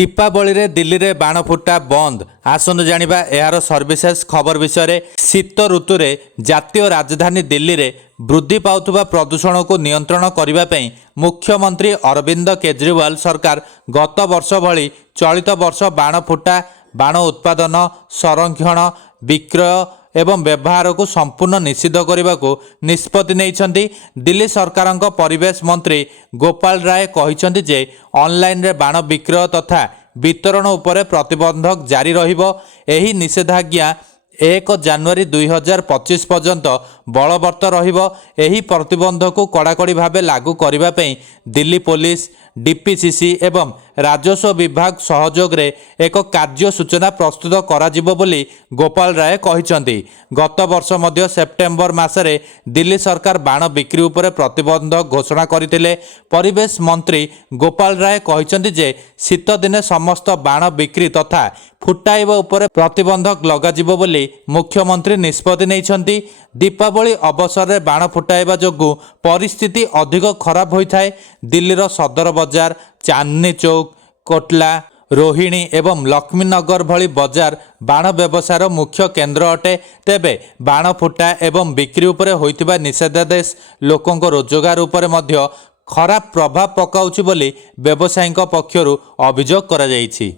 दीपावली रे दिल्ली रे बाण फुटा बंद। आसनु जानिबा एहार सर्विसेस खबर विषय। शीत ऋतु रे जातीय राजधानी दिल्ली रे वृद्धि पाउथुबा प्रदूषण को नियंत्रण करने पर मुख्यमंत्री अरविंद केजरीवाल सरकार गत वर्ष भली चलित वर्ष बाण फुटा बाण उत्पादन संरक्षण विक्रय एवं व्यवहार को संपूर्ण निषिद्ध करने को निष्पत्ति नहीं। दिल्ली सरकार परिवेश मंत्री गोपाल राय कहते जे ऑनलाइन रे बाण विक्रय तथा वितरण उपरे प्रतिबंधक जारी रहिबो। एही निषेधाज्ञा 1 जनवरी 2025 पर्यंत बलवत्त रहिबो। एही प्रतिबंधक को कड़ाकड़ी भावे लागू करने पर दिल्ली पुलिस डीपीसीसी एवं राजस्व विभाग सहयोग रे एक कार्य सूचना प्रस्तुत कराजिबो बोली गोपाल राय कहिसंती। गत वर्ष मध्य सेप्टेम्बर मासरे दिल्ली सरकार बाण बिक्री उपरे प्रतिबंधक घोषणा करथिले। परिवेश मंत्री गोपाल राय कहिसंती जे शीत दिने समस्त बाण बिक्री तथा फुटाइबा उपरे प्रतिबंधक लगाजिबो बोली मुख्यमंत्री निष्पत्ति नेइछंती। दीपावली अवसर में बाण फुटाइबा जोगु परिस्थिति अधिक खराब होइथाय। दिल्लीर सदर बजार, चांदनी चौक, कोटला, रोहिणी एवं लक्ष्मीनगर भली बजार बाण व्यवसायर मुख्य केन्द्र अटे। तेबे बाण फुटा एवं बिक्री उपरे होइतिबा निषेधादेश लोकंक रोजगार उपरे मध्य खराब प्रभाव पकाउछि बोली व्यवसायीक पक्षरु अभियोग करा जायछि।